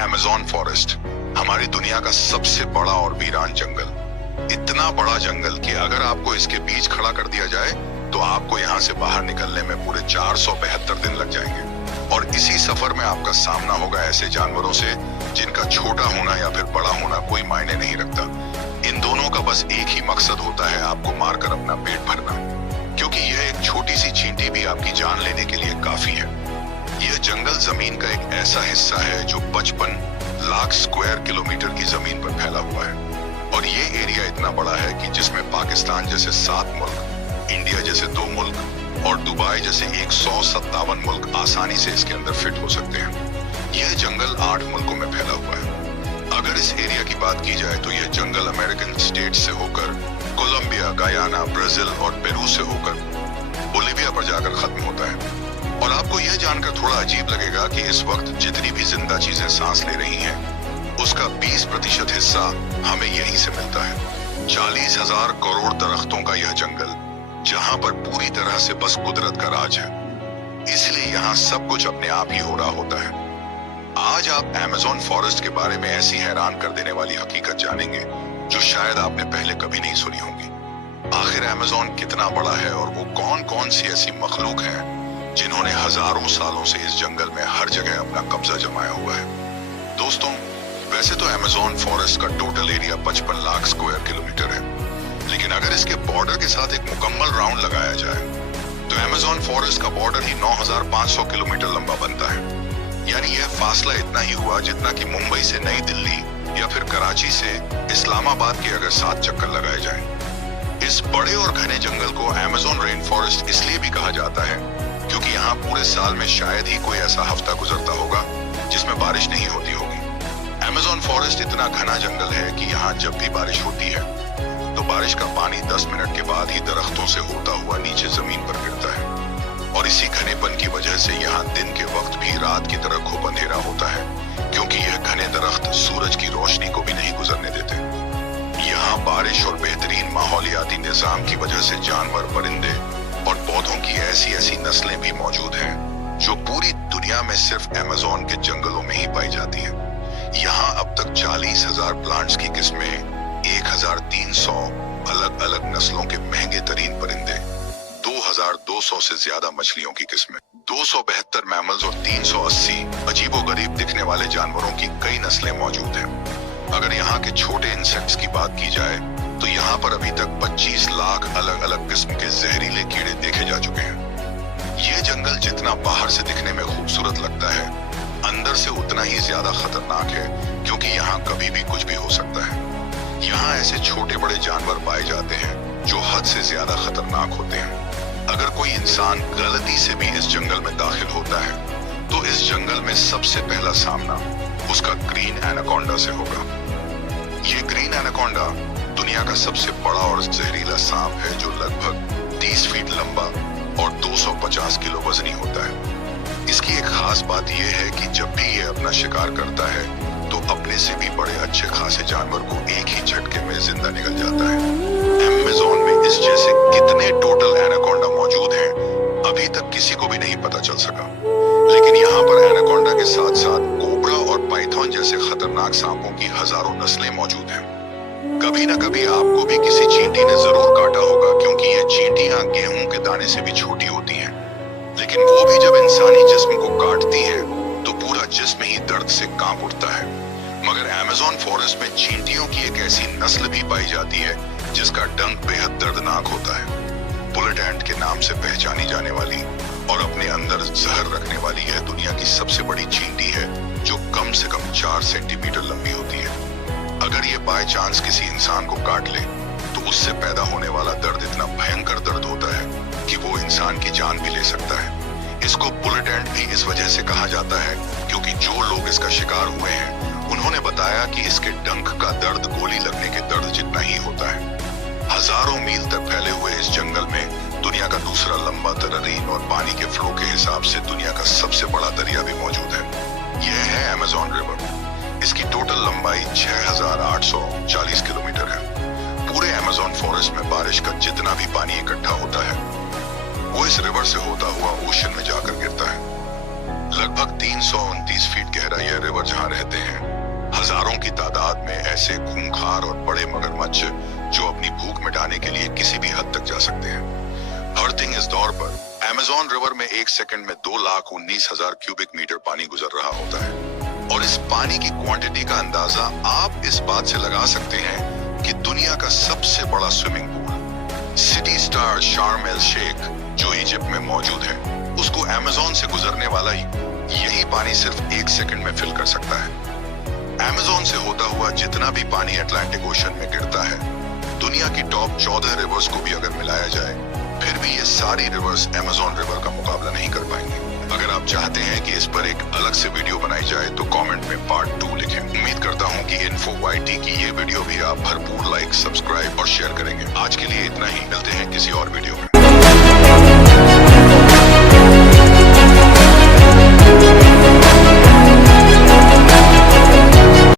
Amazon forest, हमारी दुनिया का सबसे बड़ा और वीरान जंगल। इतना बड़ा जंगल कि अगर आपको इसके बीच खड़ा कर दिया जाए तो आपको यहाँ से बाहर निकलने में पूरे 472 दिन लग जाएंगे। और इसी सफर में आपका सामना होगा ऐसे जानवरों से जिनका छोटा होना या फिर बड़ा होना कोई मायने नहीं रखता। इन दोनों का बस एक ही मकसद होता है, आपको मारकर अपना पेट भरना, क्योंकि यह एक छोटी सी चींटी भी आपकी जान लेने के लिए काफी है। यह जंगल जमीन का एक ऐसा हिस्सा है जो 55 लाख स्क्वायर किलोमीटर की जमीन पर फैला हुआ है। और ये एरिया इतना बड़ा है कि जिसमें पाकिस्तान जैसे 7 मुल्क, इंडिया जैसे 2 मुल्क और दुबई जैसे 157 मुल्क आसानी से इसके अंदर फिट हो सकते हैं। यह जंगल 8 मुल्कों में फैला हुआ है। अगर इस एरिया की बात की जाए तो यह जंगल अमेरिकन स्टेट से होकर कोलंबिया, गयाना, ब्राजील और पेरू से होकर बोलिविया पर जाकर खत्म होता है। और आपको यह जानकर थोड़ा अजीब लगेगा कि इस वक्त जितनी भी जिंदा चीजें सांस ले रही हैं, उसका 20% हिस्सा हमें यहीं से मिलता है। 40,000 करोड़ दरख्तों का यह जंगल, जहां पर पूरी तरह से बस कुदरत का राज है, इसलिए यहाँ सब कुछ अपने आप ही हो रहा होता है। आज आप अमेज़न फॉरेस्ट के बारे में ऐसी हैरान कर देने वाली हकीकत जानेंगे जो शायद आपने पहले कभी नहीं सुनी होगी। आखिर अमेज़न कितना बड़ा है और वो कौन कौन सी ऐसी मखलूक हैं जिन्होंने हजारों सालों से इस जंगल में हर जगह अपना कब्जा जमाया हुआ है। दोस्तों, वैसे तो अमेज़न फॉरेस्ट का total area 55 lakh square kilometre है, लेकिन अगर इसके बॉर्डर के साथ एक मुकम्मल राउंड लगाया जाए तो अमेज़न फॉरेस्ट का बॉर्डर ही 9,500 किलोमीटर लंबा बनता है। यानी यह फासला इतना ही हुआ जितना कि मुंबई से नई दिल्ली या फिर कराची से इस्लामाबाद के अगर 7 चक्कर लगाए जाएं। इस बड़े और घने जंगल को अमेज़न रेन फॉरेस्ट इसलिए भी कहा जाता है क्योंकि यहाँ पूरे साल में शायद ही कोई ऐसा हफ्ता गुजरता होगा जिसमें बारिश नहीं होती होगी। अमेज़न फॉरेस्ट इतना घना जंगल है कि यहाँ जब भी बारिश होती है तो बारिश का पानी 10 मिनट के बाद ही दरख्तों से होता हुआ नीचे जमीन पर गिरता है। और इसी घनेपन की वजह से यहाँ दिन के वक्त भी रात की तरह खूब अंधेरा होता है, क्योंकि यह घने दरख्त सूरज की रोशनी को भी नहीं गुजरने देते। यहाँ बारिश और बेहतरीन माहौलियाती निजाम की वजह से जानवर, परिंदे और पौधों की ऐसी ऐसी नस्लें भी मौजूद हैं जो पूरी दुनिया में सिर्फ अमेज़न के जंगलों में ही पाई जाती हैं। यहाँ अब तक 40,000 प्लांट्स की किस्में, 1,300 अलग अलग नस्लों के महंगे तरीन परिंदे, 2,200 से ज्यादा मछलियों की किस्में, 272 मैमल्स और 380 अजीबोगरीब दिखने वाले जानवरों की कई नस्लें मौजूद हैं। अगर यहाँ के छोटे इंसेक्ट्स की बात की जाए तो यहाँ पर अभी तक 25 लाख अलग अलग किस्म के जहरीले कीड़े देखे जा चुके हैं। ये जंगल जितना बाहर से दिखने में खूबसूरत लगता है, अंदर से उतना ही ज्यादा खतरनाक है, क्योंकि यहाँ कभी भी कुछ भी हो सकता है। यहाँ ऐसे छोटे बड़े जानवर पाए जाते हैं जो हद से ज्यादा खतरनाक होते हैं। अगर कोई इंसान गलती से भी इस जंगल में दाखिल होता है तो इस जंगल में सबसे पहला सामना उसका ग्रीन एनाकोंडा से होगा। ये ग्रीन एनाकोंडा दुनिया का सबसे बड़ा और जहरीला सांप है जो लगभग 30 फीट लंबा और 250 किलो वजनी होता है। इसकी एक खास बात यह है कि जब भी ये अपना शिकार करता है तो अपने से भी बड़े अच्छे खासे जानवर को एक ही झटके में जिंदा निकल जाता है। अमेज़न में इस जैसे कितने टोटल एनाकोंडा मौजूद हैं अभी तक किसी को भी नहीं पता चल सका, लेकिन यहाँ पर एनाकोंडा के साथ साथ कोबरा और पाइथन जैसे खतरनाक सांपों की हजारों नस्लें मौजूद हैं। कभी न कभी आपको भी किसी चींटी ने जरूर काटा होगा, क्योंकि ये चींटियां गेहूं के दाने से भी छोटी होती हैं, लेकिन वो भी जब इंसानी जिस्म को काटती हैं तो पूरा जिस्म ही दर्द से कांप उठता है। मगर अमेज़न फॉरेस्ट में चींटियों की एक ऐसी नस्ल भी पाई जाती है जिसका डंक बेहद दर्दनाक होता है। बुलेट एंट के नाम से पहचानी जाने वाली और अपने अंदर जहर रखने वाली यह दुनिया की सबसे बड़ी चींटी है जो कम से कम 4 सेंटीमीटर लंबी होती है। अगर ये बाय चांस किसी इंसान को काट ले तो उससे पैदा होने वाला दर्द इतना भयंकर दर्द होता है कि वो इंसान की जान भी ले सकता है। इसको बुलेट एंट भी इस वजह से कहा जाता है क्योंकि जो लोग इसका शिकार हुए हैं उन्होंने बताया कि इसके डंक का दर्द गोली लगने के दर्द जितना ही होता है। हजारों मील तक फैले हुए इस जंगल में दुनिया का दूसरा लंबा तरीन और पानी के फ्लो के हिसाब से दुनिया का सबसे बड़ा दरिया भी मौजूद है। यह है अमेज़न रिवर। इसकी टोटल लंबाई 6,840 किलोमीटर है। पूरे अमेज़न फॉरेस्ट में बारिश का जितना भी पानी इकट्ठा होता है वो इस रिवर से होता हुआ ओशन में जाकर गिरता है। लगभग 329 फीट गहरा यह रिवर जहाँ रहते हैं हजारों की तादाद में ऐसे खूंखार और बड़े मगरमच्छ जो अपनी भूख मिटाने के लिए किसी भी हद तक जा सकते हैं। अर्थिंग इस दौर पर अमेज़न रिवर में 1 सेकंड में 2,19,000 क्यूबिक मीटर पानी गुजर रहा होता है। और इस पानी की क्वांटिटी का अंदाजा आप इस बात से लगा सकते हैं कि दुनिया का सबसे बड़ा swimming pool city star Sharm el Sheikh जो इजिप्ट में मौजूद है, उसको अमेज़न से गुजरने वाला यही पानी सिर्फ 1 सेकंड में फिल कर सकता है। अमेज़न से होता हुआ जितना भी पानी अटलांटिक ओशन में गिरता है, दुनिया की टॉप 14 रिवर्स को भी अगर मिलाया जाए, फिर भी ये सारी रिवर्स अमेज़न रिवर का मुकाबला नहीं कर पाएंगी। अगर आप चाहते हैं कि इस पर एक अलग से वीडियो बनाई जाए तो कमेंट में पार्ट 2 लिखें। उम्मीद करता हूं कि इन्फो YT की ये वीडियो भी आप भरपूर लाइक, सब्सक्राइब और शेयर करेंगे। आज के लिए इतना ही, मिलते हैं किसी और वीडियो में।